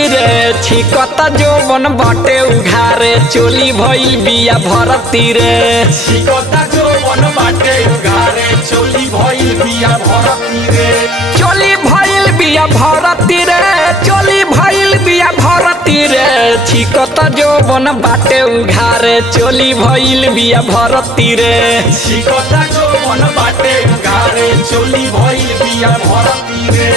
भरती रे छिकता जोबन बाटे उघारे चोली भइल बिया भरती रे छिकता जोबन बाटे उघारे चोली भइल बिया भरती रे चोली भइल बिया भरती रे चोली भइल बिया भरती रे छिकता जोबन बाटे उघारे चोली भइल बिया भरती रे छिकता जोबन बाटे उघारे चोली भइल बिया भरती रे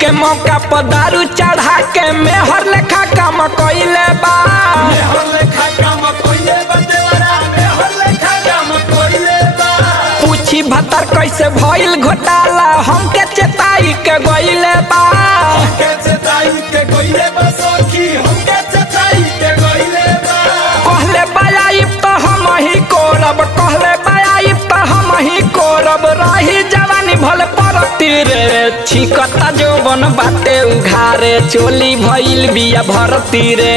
के मौका पर दारू चढ़ा के मेहर लेखा काम कइले बा मेहर लेखा काम कइले बा देवरा मेहर लेखा काम कइले बा पूछी भतर कैसे भइल घोटाला हमके चेताई के गइले बा हमके चेताई के गइले बा सखी हमके चेताई के गइले बा कहले बायाइब तो हम ही कोरब कहले बायाइब तो हम ही कोरब रही जवानी भले परती रे छिकता जोबन बाटे उघारे चोली भइल बिया भरती रे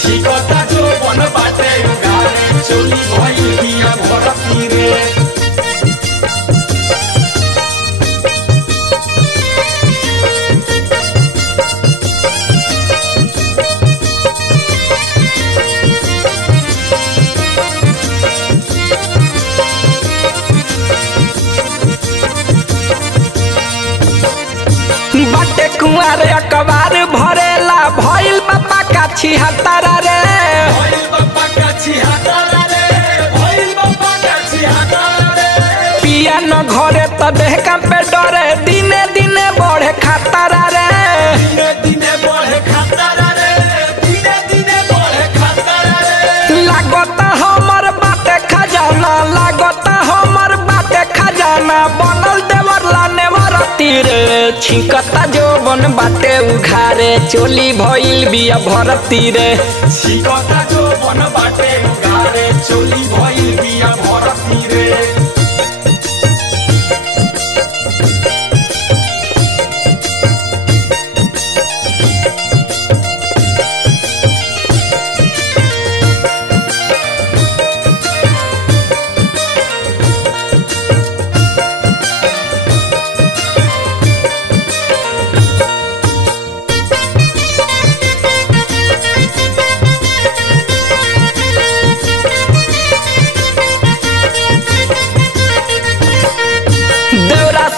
छिकता जोबन बाटे उघारे चोली भइल बिया भरती रे बाटे कुंवर अकबार भरेला भइल बापा का छिहत्तरा रे भइल बापा का छिहत्तरा रे भइल बापा का छिहत्तरा रे पिया न घरे त देह पे डरे दिने दिने बढ़े खतरा रे दिने दिने बढ़े खतरा रे दिने दिने बढ़े खतरा रे लागत हमर बाटे खजाना लागत हमर बाटे खजाना बनल देवर लाने भरती रे छिकता जोबन बाटे उघारे चोली भइल बिया भरती रे छिकता जोबन बाटे उघारे चोली भइल बिया भरती रे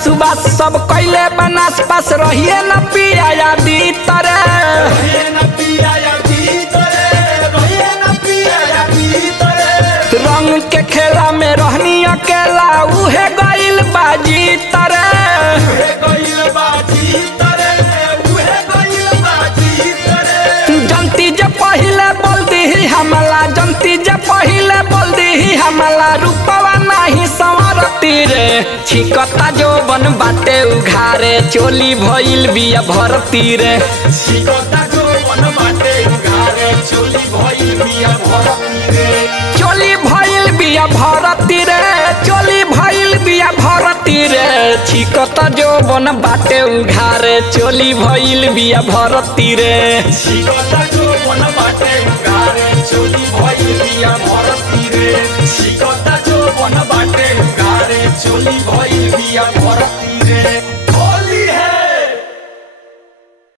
सुबह सब कैले बनास पास रहिए न पिया यादी तरे रहिए न पिया यादी तरे रहिए न पिया यादी तरे रंग के खेला में रहनी अकेला उहे गइल बाजी तरे उहे गइल बाजी तरे उहे गइल बाजी तरे जनती जे पहिले बोल दी हमला जनती जे पहिले बोल दी हमला रूपवा नाही संवरती रे छिकता जोबन बाटे उघारे चोली भइल बिया भरती रे छिकता जोबन बाटे उघारे चोली भइल बिया भरती रे चोली भइल बिया भरती रे चोली भइल बिया भरती रे छिकता जोबन बाटे उघारे चोली भइल बिया भरती रे छिकता जोबन बाटे उघारे चोली भइल बिया भरती रे छिकता जोबन बाटे उघारे चोली भइल बिया भरती रे।